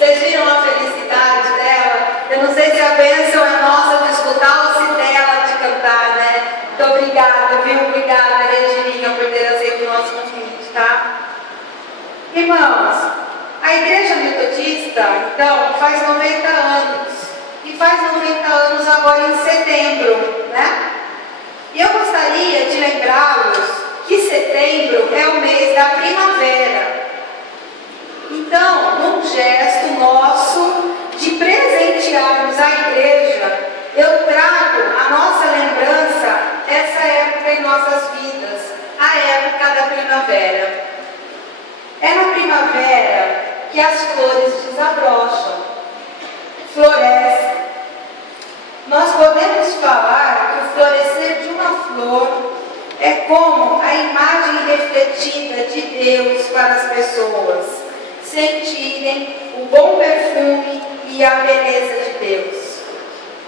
Vocês viram a felicidade dela? Eu não sei se a bênção é nossa de escutar ou se dela de cantar, né? Muito obrigada, viu? Obrigada, Regininha, por ter aceito o nosso convite, tá? Irmãos, a Igreja Metodista, então, faz 90 anos. E faz 90 anos agora em setembro, né? E eu gostaria de lembrá-los que setembro é o mês da primavera. Então, num gesto nosso de presentearmos a igreja, eu trago a nossa lembrança essa época em nossas vidas, a época da primavera. É na primavera que as flores desabrocham, florescem. Nós podemos falar que o florescer de uma flor é como a imagem refletida de Deus para as pessoas sentirem o bom perfume e a beleza de Deus.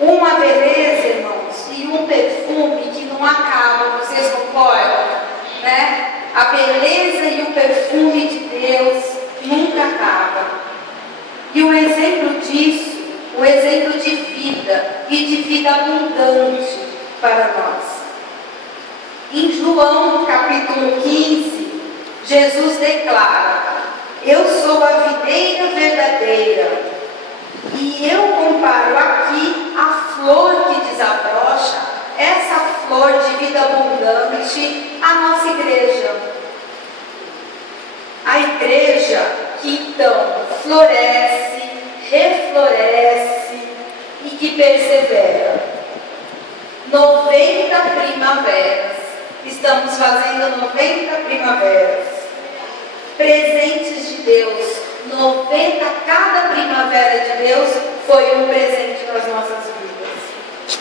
Uma beleza, irmãos, e um perfume que não acaba, vocês concordam? Né? A beleza e o perfume de Deus nunca acaba. E o exemplo disso, o exemplo de vida e de vida abundante para nós. Em João capítulo 15, Jesus declara: eu sou a videira verdadeira, e eu comparo aqui a flor que desabrocha, essa flor de vida abundante, à nossa igreja. A igreja que então floresce, refloresce e que persevera. 90 primaveras, estamos fazendo 90 primaveras, presentes de Deus. 90, cada primavera de Deus foi um presente para as nossas vidas.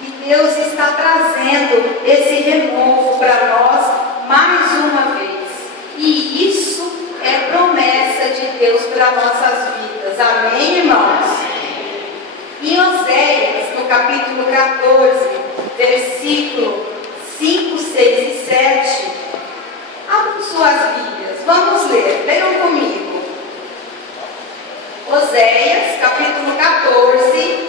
E Deus está trazendo esse renovo para nós mais uma vez. E isso é promessa de Deus para nossas vidas. Amém, irmãos? Em Oséias, no capítulo 14, versículo 5, 6 e 7, abram suas Bíblias, vamos ler, leiam comigo. Oséias, capítulo 14,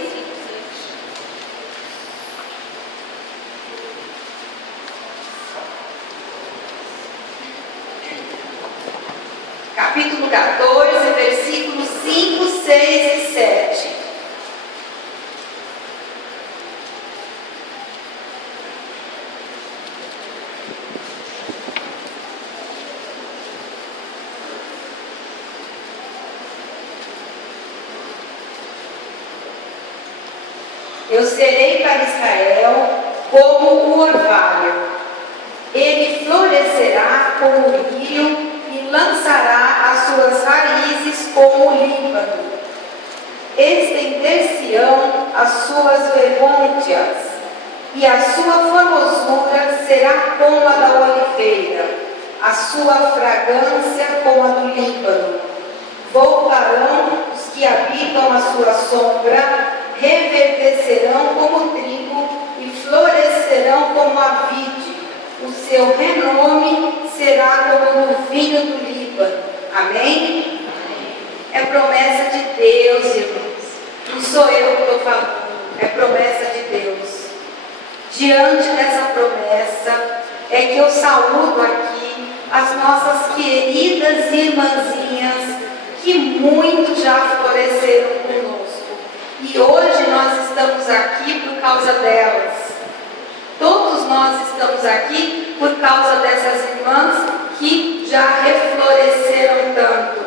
capítulo 14, versículos 5, 6 e 7. Eu serei para Israel como o orvalho. Ele florescerá como o lírio e lançará as suas raízes como o Líbano. Estender-se-ão as suas vergôncias, e a sua formosura será como a da oliveira, a sua fragrância como a do Líbano. Voltarão os que habitam a sua sombra, reverdecerão como trigo e florescerão como a vide. O seu renome será como o vinho do Líbano. Amém? É promessa de Deus, irmãos. Não sou eu que estou falando. É promessa de Deus. Diante dessa promessa é que eu saúdo aqui as nossas queridas irmãzinhas que muito já floresceram conosco. E hoje nós estamos aqui por causa delas. Todos nós estamos aqui por causa dessas irmãs que já refloresceram tanto.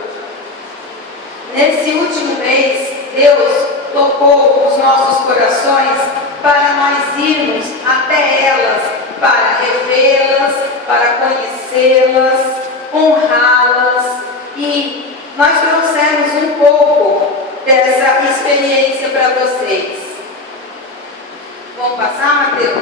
Nesse último mês, Deus tocou os nossos corações para nós irmos até elas, para revê-las, para conhecê-las, honrá-las. E nós trouxemos um pouco dessa experiência para vocês. Vamos passar, Mateus?